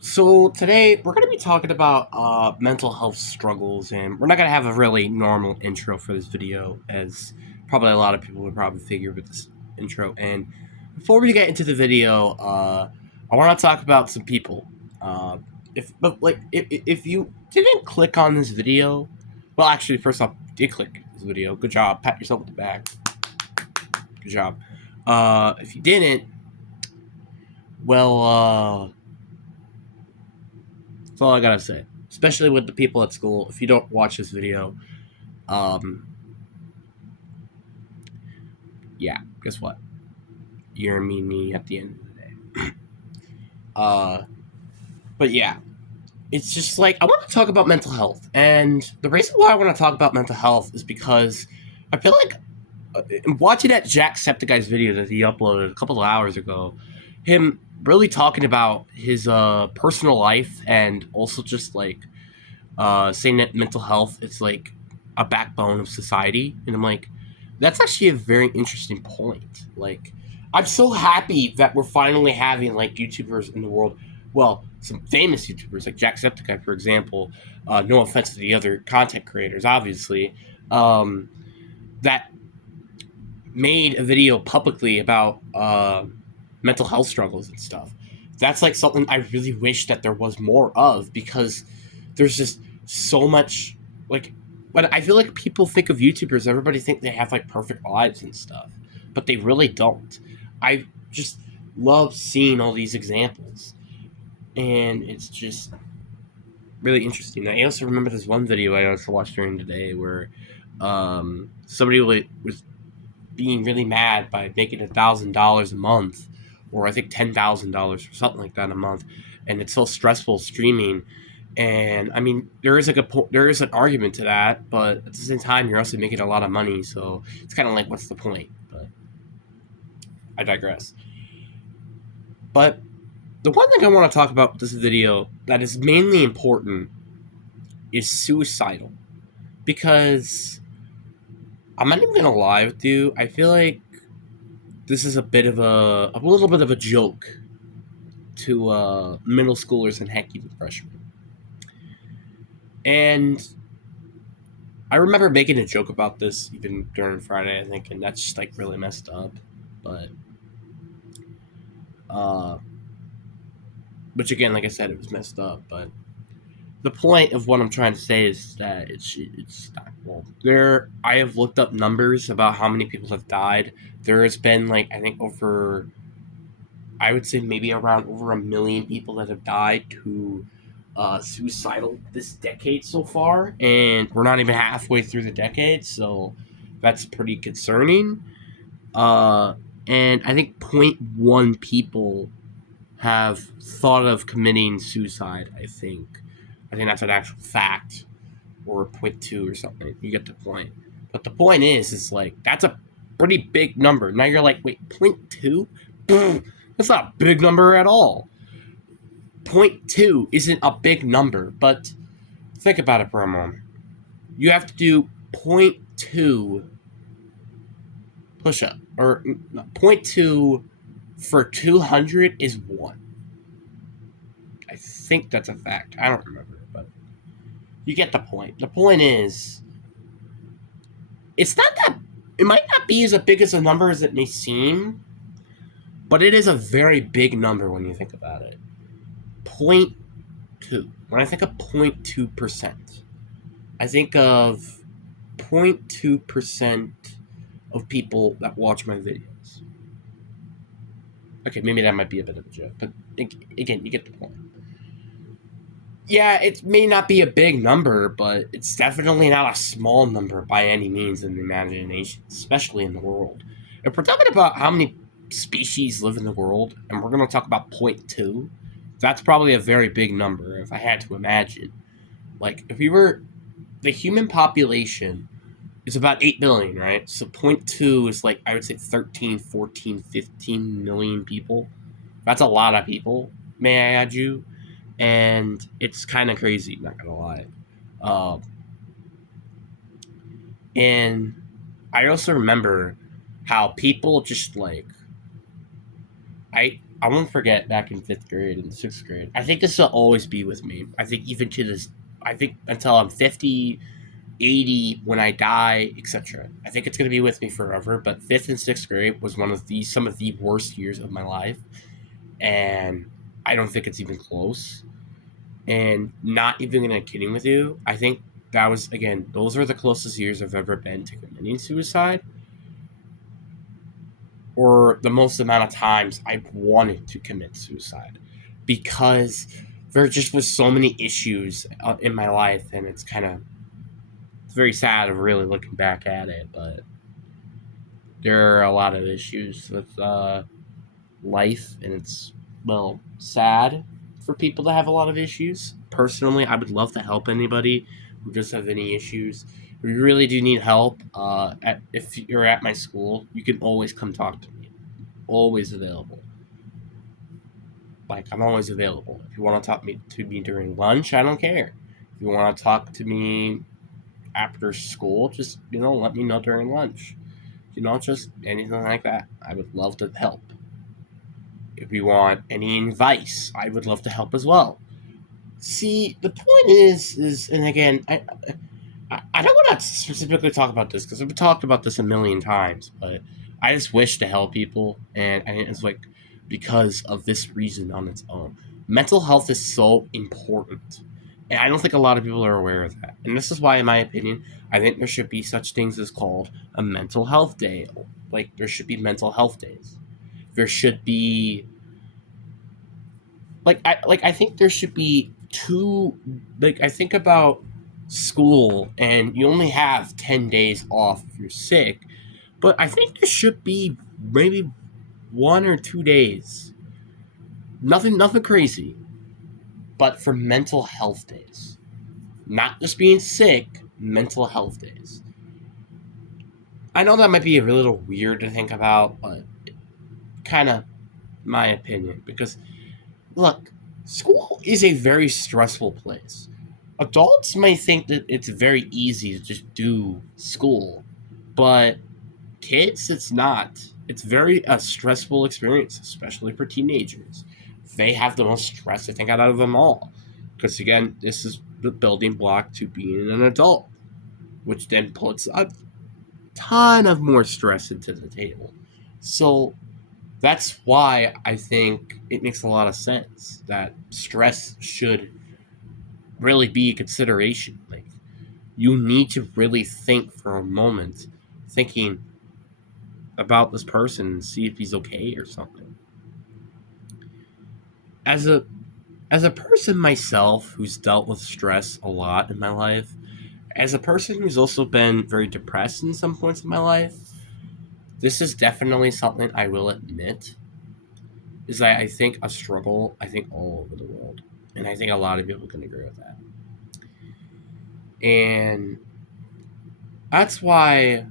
So today we're going to be talking about mental health struggles, and we're not going to have a really normal intro for this video, as probably a lot of people would probably figure with this intro. And before we get into the video, I want to talk about some people. If you didn't click on this video, well, actually, first off, you did click this video. Good job. Pat yourself on the back. Good job. If you didn't, well, that's all I gotta say. Especially with the people at school. If you don't watch this video, um, yeah, guess what? You're me at the end of the day. Uh, but yeah, it's just like I want to talk about mental health, and the reason why I want to talk about mental health is because I feel like watching that Jacksepticeye's video that he uploaded a couple of hours ago, him really talking about his personal life and also just like saying that mental health is like a backbone of society, and I'm like, that's actually a very interesting point. Like, I'm so happy that we're finally having like YouTubers in the world. Well, some famous YouTubers like Jacksepticeye, for example. No offense to the other content creators, obviously, um, that made a video publicly about mental health struggles and stuff. That's like something I really wish that there was more of, because there's just so much like when I feel like people think of YouTubers, everybody think they have like perfect lives and stuff, but they really don't. I just love seeing all these examples, and it's just really interesting. I also remember this one video I also watched during the day where somebody was being really mad by making $1,000 a month, or I think $10,000 or something like that a month, and it's so stressful streaming. And I mean, there is like there is an argument to that, but at the same time, you're also making a lot of money, so it's kind of like, what's the point? But I digress. But the one thing I want to talk about with this video that is mainly important is suicidal, because I'm not even gonna lie with you. I feel like this is a little bit of a joke to middle schoolers and heck, even freshmen. And I remember making a joke about this even during Friday, I think, and that's just like really messed up. But, uh, which again, like I said, it was messed up. But the point of what I'm trying to say is that it's not well. I have looked up numbers about how many people have died. There has been like I think over, I would say maybe around over 1 million people that have died to suicidal this decade so far, and we're not even halfway through the decade, so that's pretty concerning. Uh, and I think point 0.1 people have thought of committing suicide. I think that's an actual fact, or point 0.2 or something. You get the point. But the point is like that's a pretty big number. Now you're like, wait, point 0.2? That's not a big number at all. Point 0.2 isn't a big number, but think about it for a moment. You have to do point 0.2 push up, or point 0.2 for 200 is 1. I think that's a fact. I don't remember, but you get the point. The point is, it's not that, it might not be as big as a number as it may seem, but it is a very big number when you think about it. Point 0.2. When I think of 0.2%, I think of 0.2% of people that watch my videos. Okay, maybe that might be a bit of a joke, but again, you get the point. Yeah, it may not be a big number, but it's definitely not a small number by any means in the imagination, especially in the world. If we're talking about how many species live in the world, and we're going to talk about point 0.2, that's probably a very big number if I had to imagine. Like, if we were, the human population is about 8 billion, right? So point 0.2 is like, I would say 13, 14, 15 million people. That's a lot of people, may I add you? And it's kind of crazy, not gonna lie. Uh, and I also remember how people just like, I won't forget back in 5th grade and 6th grade. I think this will always be with me. I think even to this, I think until I'm 50, 80, when I die, etc. I think it's going to be with me forever. But 5th and 6th grade was one of the some of the worst years of my life, and I don't think it's even close. And not even gonna kidding with you, I think that was again those are the closest years I've ever been to committing suicide, or the most amount of times I wanted to commit suicide, because there just was so many issues in my life, and it's very sad of really looking back at it, but there are a lot of issues with life, and it's, well, sad for people to have a lot of issues. Personally, I would love to help anybody who does have any issues. If you really do need help, if you're at my school, you can always come talk to me. Always available. Like, I'm always available. If you want to talk to me during lunch, I don't care. If you want to talk to me after school, just, let me know during lunch. Just anything like that. I would love to help. If you want any advice, I would love to help as well. See, the point is, and again, I don't want to specifically talk about this because I've talked about this a million times, but I just wish to help people, and it's like because of this reason on its own. Mental health is so important, and I don't think a lot of people are aware of that. And this is why, in my opinion, I think there should be such things as called a mental health day. Like, there should be mental health days. There should be I think there should be two. Like, I think about school, and you only have 10 days off if you're sick, but I think there should be maybe 1 or 2 days. Nothing crazy, but for mental health days, not just being sick. Mental health days. I know that might be a little weird to think about, but kind of my opinion, because look, school is a very stressful place. Adults may think that it's very easy to just do school, but kids, it's not. It's very a stressful experience, especially for teenagers. They have the most stress, I think, out of them all. Because again, this is the building block to being an adult, which then puts a ton of more stress into the table. So that's why I think it makes a lot of sense that stress should really be a consideration. Like, you need to really think for a moment, thinking about this person and see if he's okay or something. As a as a person myself who's dealt with stress a lot in my life, as a person who's also been very depressed in some points of my life, this is definitely something I will admit is that I think a struggle, I think, all over the world. And I think a lot of people can agree with that. And that's why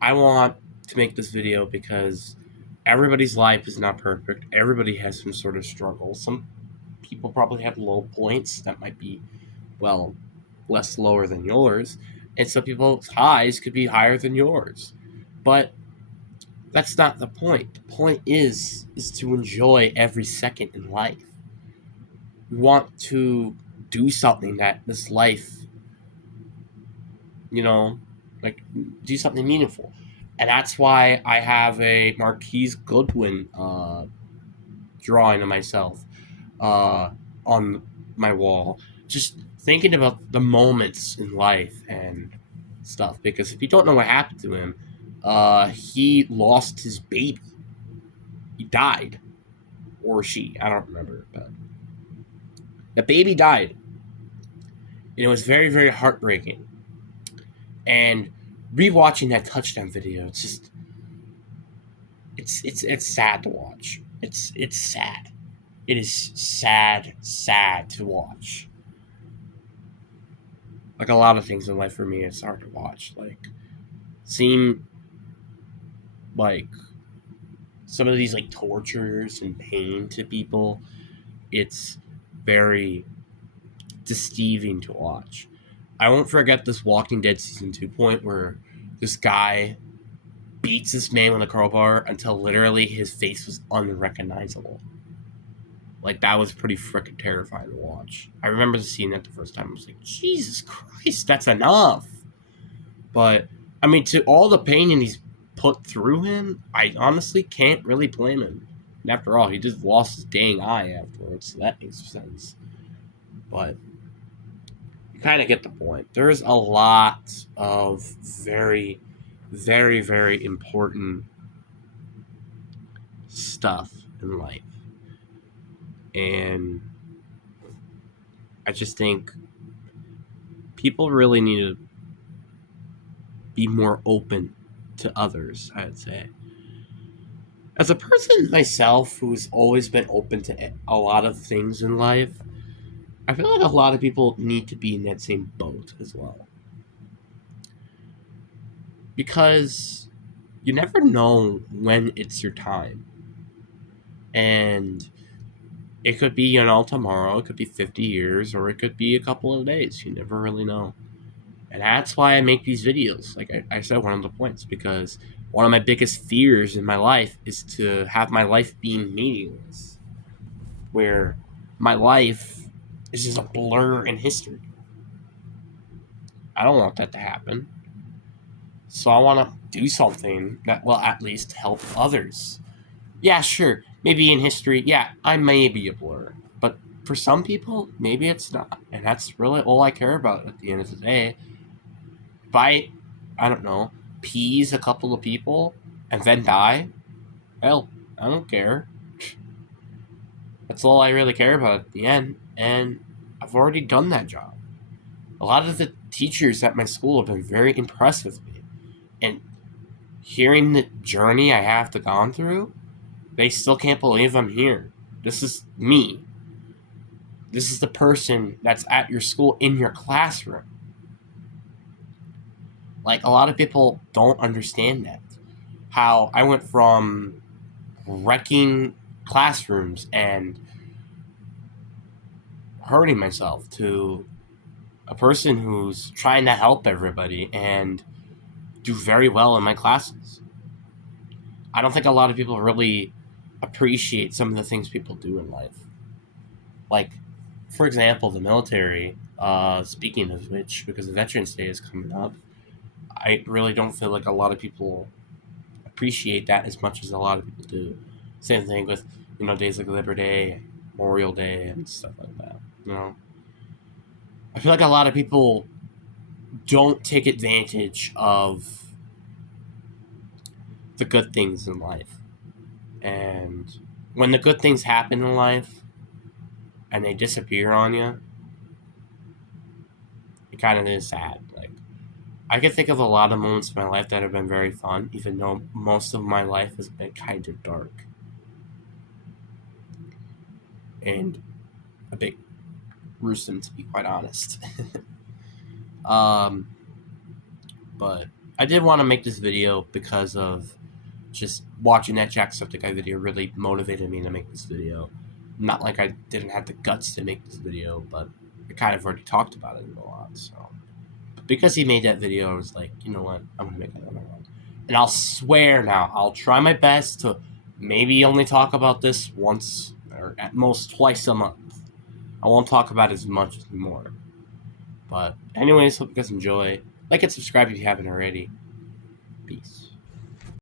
I want to make this video, because everybody's life is not perfect. Everybody has some sort of struggle. Some people probably have low points that might be, well, less lower than yours. And some people's highs could be higher than yours. But that's not the point. The point is to enjoy every second in life. We want to do something that this life, you know, like, do something meaningful. And that's why I have a Marquise Goodwin drawing of myself on my wall, just thinking about the moments in life and stuff. Because if you don't know what happened to him, he lost his baby. He died, or she, I don't remember, but the baby died, and it was very, very heartbreaking. And rewatching that touchdown video, it's just it's sad to watch. It's sad. It is sad to watch. Like, a lot of things in life for me, it's hard to watch. Like, seeing, like, some of these, like, tortures and pain to people, it's very deceiving to watch. I won't forget this Walking Dead season 2 point where this guy beats this man with a crowbar until literally his face was unrecognizable. Like, that was pretty freaking terrifying to watch. I remember seeing that the first time. I was like, Jesus Christ, that's enough. But, I mean, to all the pain he's put through him, I honestly can't really blame him. And after all, he just lost his dang eye afterwards, so that makes sense. But you kind of get the point. There's a lot of very, very, very important stuff in life. And I just think people really need to be more open to others, I'd say. As a person myself who's always been open to a lot of things in life, I feel like a lot of people need to be in that same boat as well. Because you never know when it's your time. And it could be, tomorrow, it could be 50 years, or it could be a couple of days. You never really know. And that's why I make these videos. Like I said, one of the points, because one of my biggest fears in my life is to have my life being meaningless. Where my life is just a blur in history. I don't want that to happen. So I want to do something that will at least help others. Yeah, sure. Maybe in history, yeah, I may be a blur. But for some people, maybe it's not. And that's really all I care about at the end of the day. If I don't know, peas a couple of people and then die, hell, I don't care. That's all I really care about at the end. And I've already done that job. A lot of the teachers at my school have been very impressed with me. And hearing the journey I have to gone through, they still can't believe I'm here. This is me. This is the person that's at your school in your classroom. Like, a lot of people don't understand that. How I went from wrecking classrooms and hurting myself to a person who's trying to help everybody and do very well in my classes. I don't think a lot of people really appreciate some of the things people do in life. Like, for example, the military, speaking of which, because the Veterans Day is coming up, I really don't feel like a lot of people appreciate that as much as a lot of people do. Same thing with, days like Labor Day, Memorial Day, and stuff like that. I feel like a lot of people don't take advantage of the good things in life. And when the good things happen in life and they disappear on you, it kind of is sad. Like, I can think of a lot of moments in my life that have been very fun, even though most of my life has been kind of dark. And a bit gruesome, to be quite honest. But I did want to make this video because of just watching that Jacksepticeye video really motivated me to make this video. Not like I didn't have the guts to make this video, but I kind of already talked about it a lot, so. But because he made that video, I was like, you know what, I'm going to make another one. And I'll swear now, I'll try my best to maybe only talk about this once, or at most twice a month. I won't talk about it as much anymore. But anyways, hope you guys enjoy. Like and subscribe if you haven't already. Peace.